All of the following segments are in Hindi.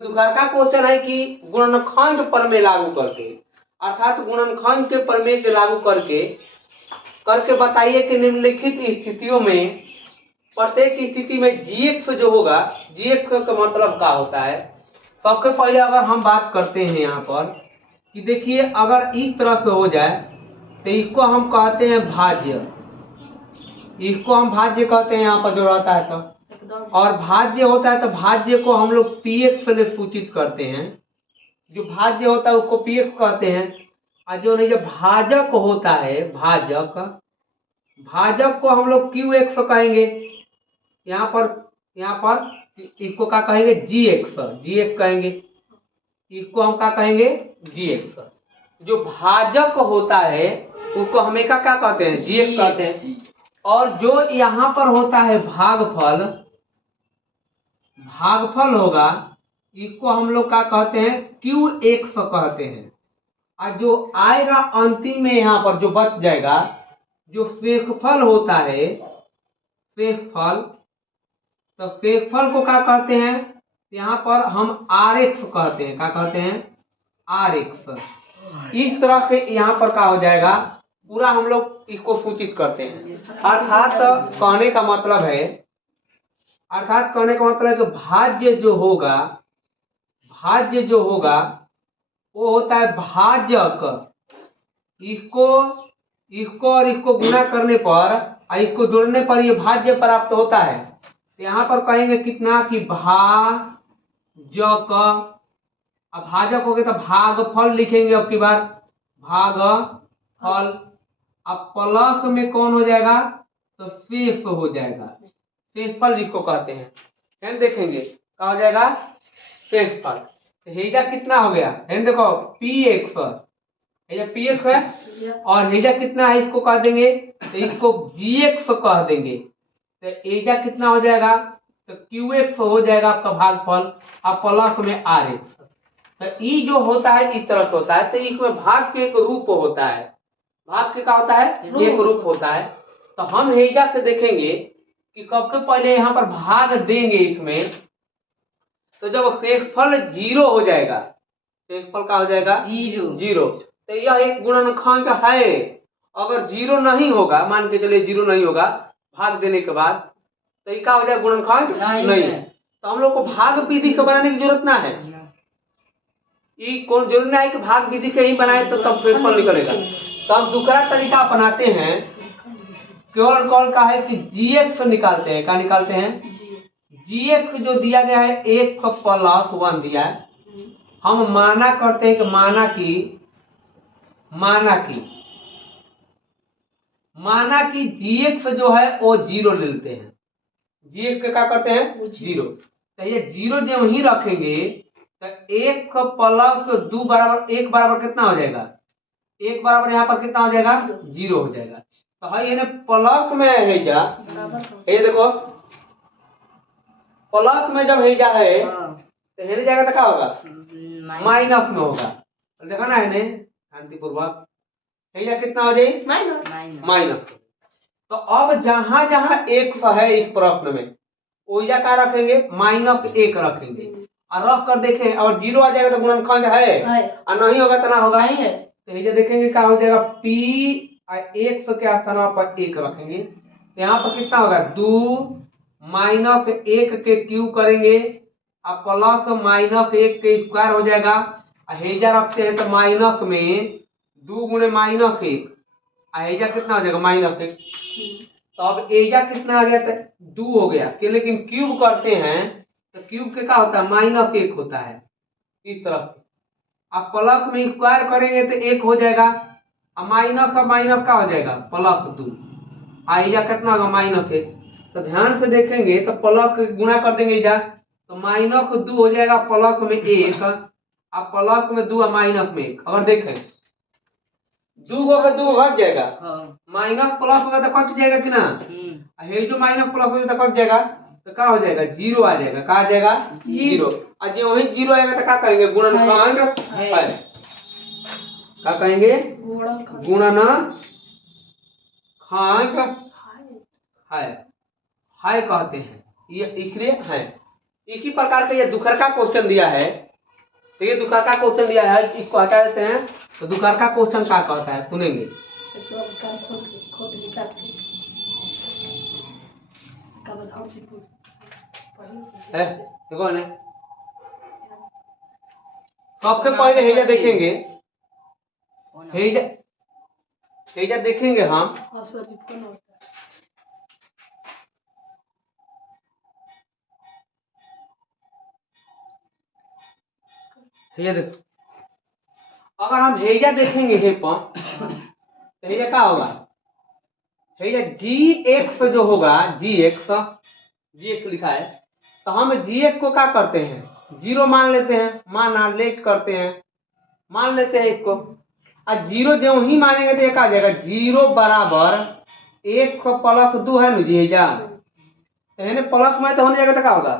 दूसरा का क्वेश्चन है कि गुणनखंड प्रमेय लागू करके, अर्थात गुणनखंड के प्रमेय के लागू करके करके बताइए कि निम्नलिखित स्थितियों में प्रत्येक स्थिति में gx जो होगा, gx का मतलब क्या होता है। सबसे पहले अगर हम बात करते हैं यहाँ पर कि देखिए, अगर इस तरह से हो जाए तो इसको हम कहते हैं भाज्य, इसको हम भाज्य कहते हैं यहाँ पर जो रहता है तो, और भाज्य होता है तो भाज्य को हम लोग px से सूचित करते हैं। जो भाज्य होता है उसको px कहते हैं, और जो नहीं जो भाजक होता है, भाजक, भाजक को हम लोग qx कहेंगे। यहाँ पर इसको क्या कहेंगे, gx कहेंगे, इसको हम क्या कहेंगे, gx। जो भाजक होता है उसको हमें क्या कहते हैं, gx कहते हैं। और जो यहाँ पर होता है भागफल, भागफल होगा, इसको हम लोग क्या कहते हैं, qx कहते हैं। और जो आएगा अंतिम में यहाँ पर जो बच जाएगा, जो शेषफल होता है, शेषफल, तो शेषफल को क्या कहते हैं, यहाँ पर हम rx कहते हैं। क्या कहते हैं, rx। इस तरह से यहाँ पर क्या हो जाएगा, पूरा हम लोग इसको सूचित करते हैं। अर्थात कहने का मतलब है, अर्थात कहने का मतलब है कि भाज्य जो होगा, भाज्य जो होगा वो होता है भाजक। इसको इसको और इसको गुणा करने पर और इसको जोड़ने पर ये भाज्य प्राप्त होता है। तो यहाँ पर कहेंगे कितना कि भाजक। अब भाजक हो गया तो भागफल लिखेंगे, अब की बार भागफल। अब प्लस में कौन हो जाएगा, तो शेष हो जाएगा, शेषफल जिसको कहते हैं। हम देखेंगे क्या हो जाएगा, शेषफल। हेजा कितना हो गया, हम देखो px, हेजा px है, और हेजा कितना है इसको कह देंगे, तो इसको gx कह देंगे। तो हेजा कितना हो जाएगा, तो qx हो जाएगा आपका भागफल, अब प्लस में rx। तो ई जो होता है इस तरह से होता है, तो इसमें भाग के एक रूप होता है, भाग के क्या होता है, एक रूप होता है। तो हम हेजा से देखेंगे कि कब के पहले यहाँ पर भाग देंगे इसमें, तो जब शेषफल 0 हो जाएगा, शेषफल क्या हो जाएगा, 0। तो यह एक गुणनखंड है। अगर 0 नहीं होगा, मान के चलिए 0 नहीं होगा भाग देने के बाद, तो ये क्या हो जाएगा, गुणनखंड नहीं है। तो हम लोग को भाग विधि से बनाने की जरूरत ना है, ये कौन जरूरी नहीं है कि भाग विधि से ही बनाए तो तब शेषफल निकलेगा। तो हम दूसरा तरीका अपनाते हैं, केवल कौन का है कि gx निकालते हैं। क्या निकालते हैं, gx जो दिया गया है 1+1 दिया है, हम माना करते हैं कि माना कि gx जो है वो 0 ले लेते हैं, gx के क्या करते हैं, 0। तो ये 0 जब ही रखेंगे तो 1+2 बराबर 1 बराबर कितना हो जाएगा, 1 बराबर यहाँ पर कितना हो जाएगा, 0 हो जाएगा। तो है ये प्लस में है जा, ये देखो प्लस में जब हेजा है तो हेने जाएगा तो क्या होगा, माइनस में होगा। देखा ना है शांतिपूर्वक, हेजा कितना हो जाए, माइनस। तो अब जहां जहां x है इस प्रश्न में, ओजा क्या रखेंगे, -1 रखेंगे, और रख कर देखें और 0 आ जाएगा तो गुणनखंड है, और नहीं होगा तो ना होगा। तो हेजा देखेंगे क्या हो जाएगा, p x के स्थान पर 1 रखेंगे, तो यहाँ पर कितना होगा, 2 -1 के क्यूब करेंगे, अब प्लस -1 के स्क्वायर हो जाएगा। हेजा रखते हैं तो माइनस में 2 गुणे -1, हेजा कितना हो जाएगा, -1। तो अब एजा कितना आ गया, तो 2 हो गया कि, लेकिन क्यूब करते हैं तो क्यूब के क्या होता है, -1 होता है इस तरफ। अब प्लस में स्क्वायर करेंगे तो 1 हो जाएगा, अब माइनस का माइनस का हो जाएगा, +2, एजा कितना होगा, -1। तो ध्यान से देखेंगे तो प्लस गुणा कर देंगे एजा, तो -2 हो जाएगा प्लस में 1, अब प्लस में 2 माइनस में 1। अगर देखें 2 होगा 2 घट जाएगा, माइनस प्लस होगा तो कट जाएगा कि ना, ये जो माइनस प्लस होगा तो कट जाएगा, तो क्या हो जाएगा, 0 आ जाएगा। क्या आ जाएगा, 0। और जो वही 0 आएगा तो क्या कहेंगे, गुणनखंड है। क्या कहेंगे, गुणनखंड है कहते हैं, ये इसलिए है। एक ही प्रकार का ये दुखर का क्वेश्चन दिया है। तो ये दुखर का क्वेश्चन दिया है, इसको हटा देते हैं। तो दुखर का क्वेश्चन क्या कहता है सुनेंगे। देखो ने सबसे पहले हेजा देखेंगे, हेजा देखेंगे हम। हेजा देखो, अगर हम हेजा देखेंगे हे पर तो हेजा क्या होगा, हेजा gx जो होगा, gx लिखा है। तो हम gx को क्या करते हैं, 0 मान लेते हैं, माना लेट करते हैं, मान लेते हैं एक को। और 0 जो ही मानेंगे तो एक आ जाएगा 0 बराबर 1 प्लस 2 है ना जी हेजा। तो प्लस में तो होने जाएगा तो क्या होगा,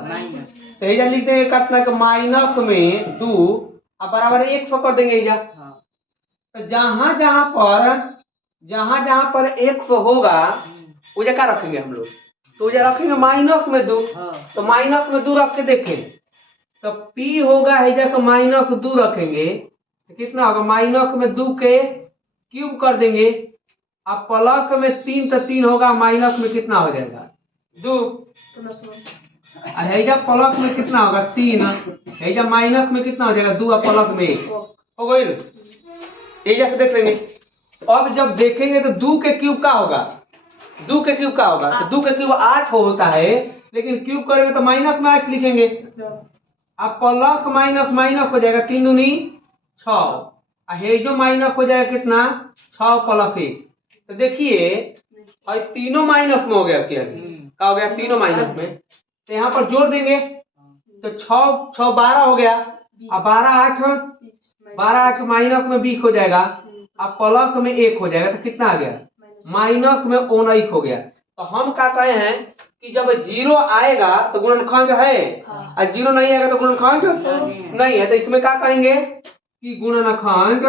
तो हेजा लिख देंगे कितना के माइनस में 2 और बराबर 1 कर देंगे हेजा। तो जहां जहां पर 100 होगा वो क्या रखेंगे हम लोग, तो वो रखेंगे माइनस में 2। तो माइनस में 2 रख के देखें तो P होगा हेजा को माइनस 2 रखेंगे तो कितना होगा, माइनस में 2 के क्यूब कर देंगे। अब प्लस में 3 तो 3 होगा, माइनस में कितना हो जाएगा 2। हेजा प्लस में कितना होगा 3, हेजा माइनस में कितना हो जाएगा 2 और प्लस में 1 हो गई। हेजा को देख लेंगे। अब जब देखेंगे तो 2 के क्यूब का होगा, 2 के क्यूब का होगा, तो 2 के क्यूब 8 होता है, लेकिन क्यूब करेंगे तो माइनस में 8 लिखेंगे। अब प्लस माइनस माइनस हो जाएगा, 3 दूनी 6, हेजो माइनस हो जाएगा कितना 6 प्लस 1। तो देखिए और तीनों माइनस में हो गया, क्या हो गया, तीनों माइनस में। तो यहाँ पर जोड़ देंगे तो 6 6 12 हो गया, अब 12 8 माइनस में 20 हो जाएगा, अब प्लस में 1 हो जाएगा, तो कितना आ गया माइनस में 19 हो गया। तो हम क्या कहे हैं कि जब 0 आएगा तो गुणनखंड है, और 0 नहीं आएगा तो गुणनखंड नहीं है। तो इसमें क्या कहेंगे कि गुणनखंड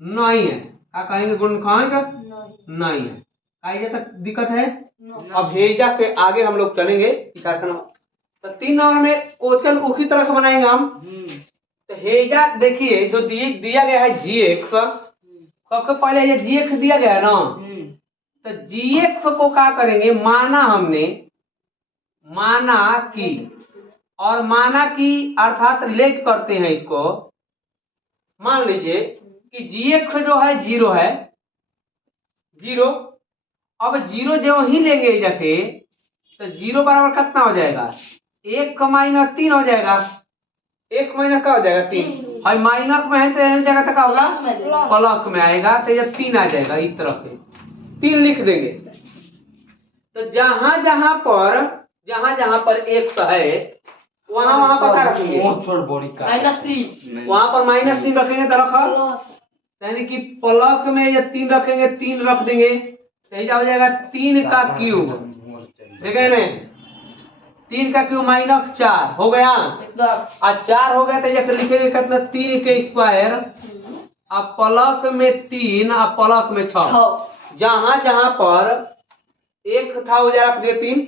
नहीं है, क्या कहेंगे गुणनखंड नहीं है। आइए तक दिक्कत है। अब हेजा के आगे हम लोग चलेंगे तो 3 नंबर में क्वेश्चन उसी तरह से बनाएंगे हम। तो हेजा देखिए जो दिया गया है gx, सबसे पहले ये gx दिया गया है ना, तो gx को क्या करेंगे, माना की अर्थात लेट करते हैं इसको। मान लीजिए कि gx जो है 0 है, 0। अब 0 जो ही लेंगे जाके तो 0 बराबर कितना हो जाएगा, 1 माइनस 3 हो जाएगा। 1 माइनस क्या हो जाएगा 3, और माइनस में है तो इस जगह तक होगा प्लस में आएगा, तो ये 3 आ जाएगा, इस तरफ से 3 लिख देंगे। तो जहां जहां पर 1 है वहां पर क्या रखेंगे, -3, वहां पर -3 रखेंगे तो रखो, यानी कि प्लस में ये 3 रखेंगे, 3 रख देंगे, तो हो जाएगा 3 का क्यूब, देखे ना 3 का क्यूब -4 हो गया, और 4 हो गया तो ये लिखेंगे कितना 3 के स्क्वायर, अब प्लस में 3 और प्लस में 6, जहां पर 1 था वो रख दिए 3।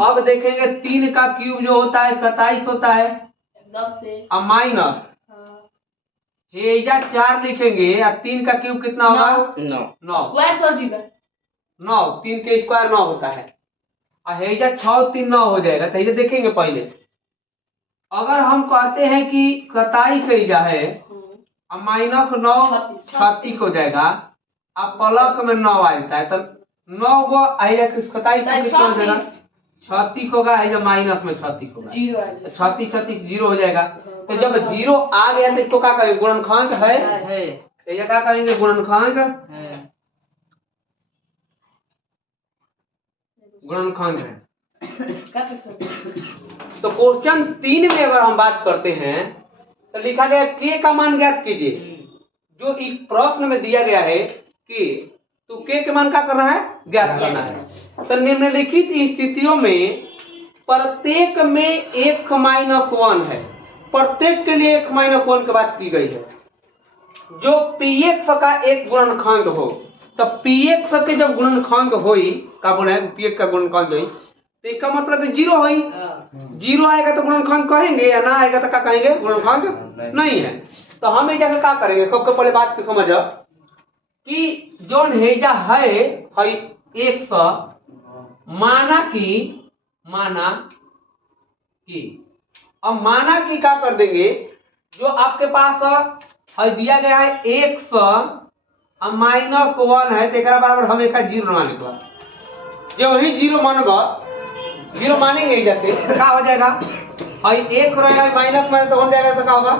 अब देखेंगे 3 का क्यूब जो होता है 27 होता है, एकदम से, अब माइनस हेजा 4 लिखेंगे, और 3 का क्यूब कितना होगा 9 9, 3 के स्क्वायर 9 होता है, और हेजा 6 3 9 हो जाएगा। तो ये देखेंगे पहले, अगर हम कहते हैं कि 27 हेजा है, अब -9 36 हो जाएगा, अब प्लस में 9 आ जाता है, तो 9 को 27 हो जाएगा 36 होगा, माइनस में 36 होगा, 36 0 हो जाएगा। तो जब 0 आ गया तो इसको क्या कहेंगे, गुणनखंड है, तो ये क्या कहेंगे गुणनखंड है। तो क्वेश्चन 3 में अगर हम बात करते हैं तो लिखा गया k का मान ज्ञात कीजिए। जो इस प्रश्न में दिया गया है कि तो k के मान क्या करना है, ज्ञात करना है। तो निम्नलिखित स्थितियों में प्रत्येक में 1 है, प्रत्येक के लिए 1 की बात की गई है। जो px का एक गुणनखंड हो, तो px के जब गुणनखंड होई का बोले px का गुणनखंड होई तो इसका मतलब जीरो होई। जीरो आएगा तो गुणनखंड कहेंगे या ना आएगा तो क्या कहेंगे, गुणनखंड नहीं है। तो हम इस जगह क्या करेंगे, सबसे पहले बात को समझो कि जो हेजा है 100 माना कि अब माना कि क्या कर देंगे, जो आपके पास है दिया गया है 100 अब -1 है तो एक बराबर हम एक जीरो माने के बाद जो ही जीरो मानगा जीरो मानेंगे जाके क्या हो जाएगा, और एक रहेगा माइनस में तो हो जाएगा तो क्या होगा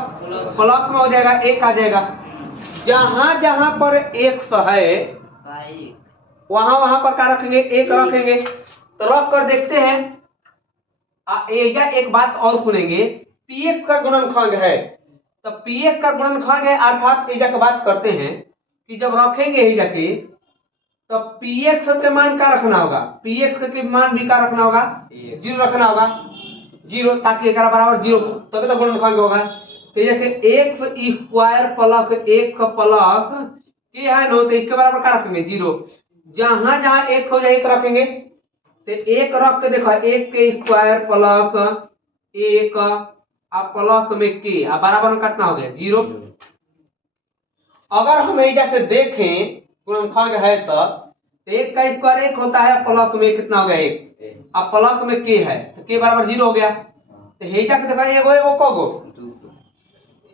प्लस में हो जाएगा, एक आ जाएगा। जहां जहां पर 100 है वहां वहां पर क्या रखेंगे, एक रखेंगे। तो रख कर देखते हैं। एजा एक बात और सुनेंगे, px का गुणनखंड है तो px का गुणनखंड है अर्थात एजा की बात करते हैं कि जब रखेंगे एजा के तो px के मान क्या रखना होगा, px के मान भी क्या रखना होगा, जीरो रखना होगा, जीरो, ताकि एक बराबर जीरो तभी तो गुणनखंड होगा। तो ये एक्स स्क्वायर प्लस एक प्लस के है नो तो इसके बराबर क्या रखेंगे, जीरो। जहां जहां एक हो जाए एक रखेंगे तो एक रख के देखो, एक के स्क्वायर प्लस एक प्लस में के बराबर में कितना हो गया, जीरो। अगर हम एजा से देखें गुणनखंड है तो एक का स्क्वायर एक होता है, प्लस में कितना हो गया एक, अब प्लस में के है तो के बराबर जीरो हो गया। तो हेजा के देखा एगो एगो कगो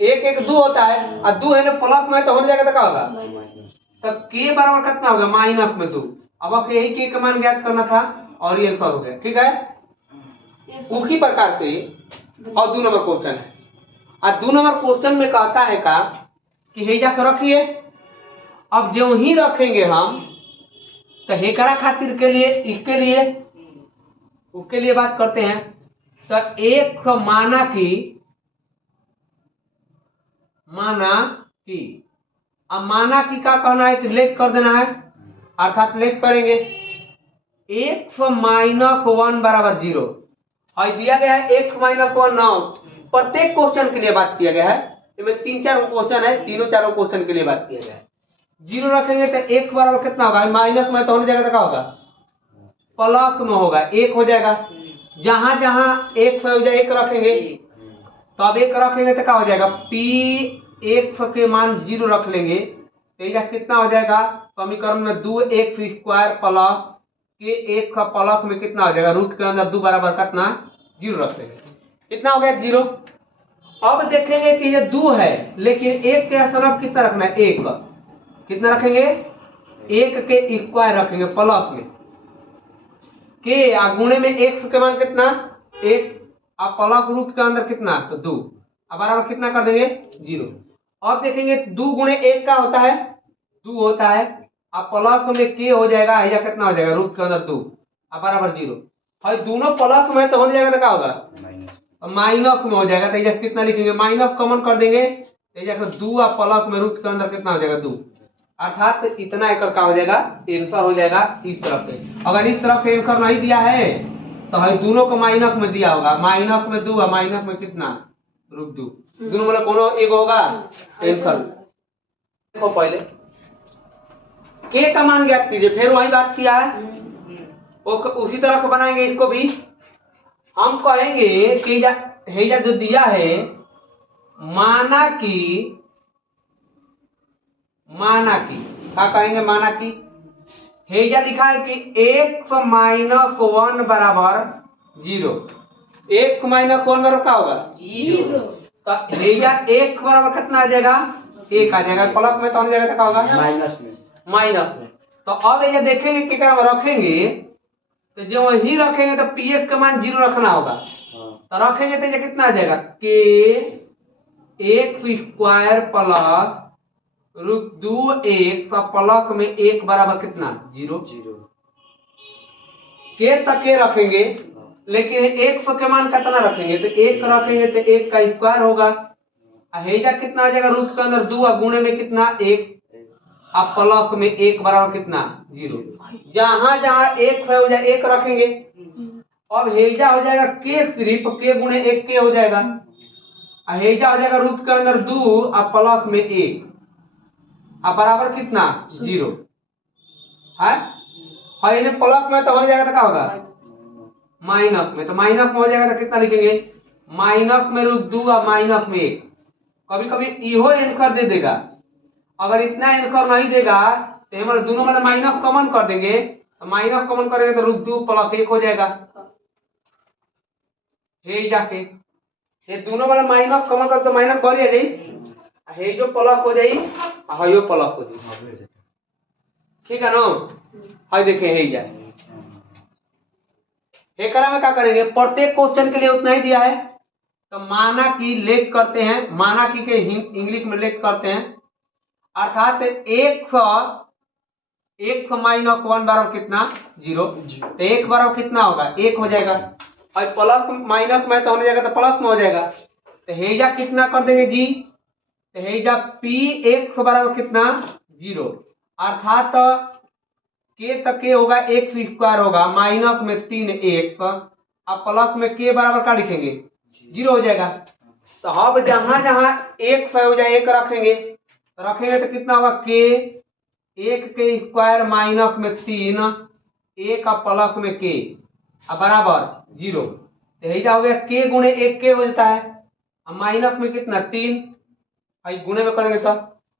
एक एक दो होता है और दो है ना प्लस में तो हो जाएगा तो क्या होगा, तो के बराबर कितना हो गया माइनस में 2। अब यही के का मान ज्ञात करना था और ये आंसर हो गया, ठीक है। उसी प्रकार से और 2 नंबर क्वेश्चन है, और 2 नंबर क्वेश्चन में कहता है का कि हेजा को रखिए। अब जो ही रखेंगे हम तो हेकरा खातिर के लिए इसके लिए उसके लिए बात करते हैं। तो एक माना कि अब माना कि क्या कहना है कि लेख कर देना है, अर्थात लेख करेंगे 1 -1 बराबर 0 और दिया गया है 1 -1 9। प्रत्येक क्वेश्चन के लिए बात किया गया है, इसमें 3-4 क्वेश्चन है, तीनों चारों क्वेश्चन के लिए बात किया गया है। जीरो रखेंगे तो एक बराबर कितना होगा, माइनस में तो होने जाएगा तो क्या होगा, प्लस में होगा, एक हो जाएगा। जहां जहां एक हो जाए एक रखेंगे तो अब एक रखेंगे तो क्या हो जाएगा, p1 के मान 0 रख लेंगे तो यह कितना हो जाएगा, समीकरण में 2x स्क्वायर प्लस के एक का प्लस में कितना हो जाएगा, रूट के अंदर 2 बराबर कितना 0 रख लेंगे, कितना हो गया 0। अब देखेंगे कि ये 2 है लेकिन एक के स्थान कितना रखना है, एक, कितना रखेंगे, एक के स्क्वायर रखेंगे प्लस में के गुणे में x के मान कितना एक, अब प्लस रूट के अंदर कितना तो 2 अब बराबर कितना कर देंगे 0। अब देखेंगे 2 गुणे 1 का होता है 2 होता है, अब प्लस में के हो जाएगा या कितना हो जाएगा रूट के अंदर 2 अब बराबर 0। और दोनों प्लस में तो हो जाएगा तो क्या होगा माइनस में हो जाएगा, तो ये कितना लिखेंगे माइनस कॉमन कर देंगे तो 2 और प्लस में रूट के अंदर कितना हो जाएगा 2, अर्थात इतना एकड़ का हो जाएगा आंसर हो जाएगा इस तरफ से। अगर इस तरफ से आंसर नहीं दिया है तो है दोनों को माइनस में दिया होगा, माइनस में 2 और माइनस में कितना रूट 2, दोनों मतलब कोनो एक होगा आंसर। देखो पहले के का मान ज्ञात कीजिए, फिर वही बात किया है उसी तरह को बनाएंगे इसको भी। हम कहेंगे कि हेजा जो दिया है माना कि क्या कहेंगे, माना कि हेजा लिखा है कि 1 -1 बराबर 0, 1 -1 बराबर क्या होगा 0। तो हेजा 1 बराबर कितना आ जाएगा 1 आ जाएगा, प्लस में तो आ जाएगा तो क्या होगा माइनस में। तो अब ये देखेंगे कि क्या रखेंगे तो जो वही रखेंगे तो px का मान 0 रखना होगा, तो रखेंगे तो ये कितना आ जाएगा के x square plus root 2x का प्लस में 1 बराबर कितना 0 के तक के रखेंगे, लेकिन 100 के मान कितना रखेंगे तो 1 रखेंगे तो 1 का स्क्वायर होगा, हेजा कितना आ जाएगा रूट के अंदर 2 और गुणे में कितना 1 अब प्लस में 1 बराबर कितना 0। जहां जहां 1 हो जाए 1 रखेंगे, अब हेजा हो जाएगा के सिर्फ के गुणे 1 के हो जाएगा, हेजा हो जाएगा रूट के अंदर 2 और प्लस में 1 अब बराबर कितना 0। है और इन्हें प्लस में तो हो जाएगा तो क्या होगा माइनस में, तो माइनस में हो जाएगा तो कितना लिखेंगे माइनस में √2 और माइनस में 1। कभी कभी इहो एंकर दे देगा, अगर इतना एंकर नहीं देगा तो हमारे दोनों में माइनस कॉमन कर देंगे, तो माइनस कॉमन करेंगे तो √2 + 1 हो जाएगा। हे जाके ये दोनों वाला माइनस कॉमन कर तो माइनस कर जाए हे जो प्लस हो जाई और यो प्लस हो जाई, ठीक है ना। हाय देखें हे जा हे करा में क्या करेंगे, प्रत्येक क्वेश्चन के लिए उतना ही दिया है तो माना कि लेख करते हैं, माना कि के इंग्लिश में लेख करते हैं, अर्थात 1 माइनस 1 बराबर कितना 0, तो 1 बराबर कितना होगा 1 हो जाएगा, और प्लस माइनस में तो होने जाएगा तो प्लस में हो जाएगा, तो हेजा कितना कर देंगे जी, तो हेजा p 1 बराबर कितना 0, अर्थात के तक के होगा x² होगा माइनस में 3x अब प्लस में के बराबर क्या लिखेंगे 0 हो जाएगा। तो अब जहां जहां x हो जाए 1 रखेंगे तो कितना होगा के 1 के स्क्वायर माइनस में 3 1 प्लस में के बराबर 0, तो यही हो गया के गुणे 1 के हो जाता है, अब माइनस में कितना 3 गुणे में करेंगे तो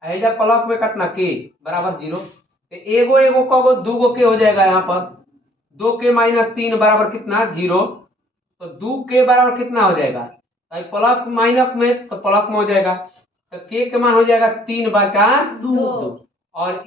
ऐजा प्लस में कितना के बराबर 0, तो एगो एगो कगो दूगो के हो जाएगा, यहाँ पर 2 के माइनस 3 बराबर कितना 0, तो 2 के बराबर कितना हो जाएगा प्लस माइनस में तो प्लस में हो जाएगा, तो के मान हो जाएगा 3/2 और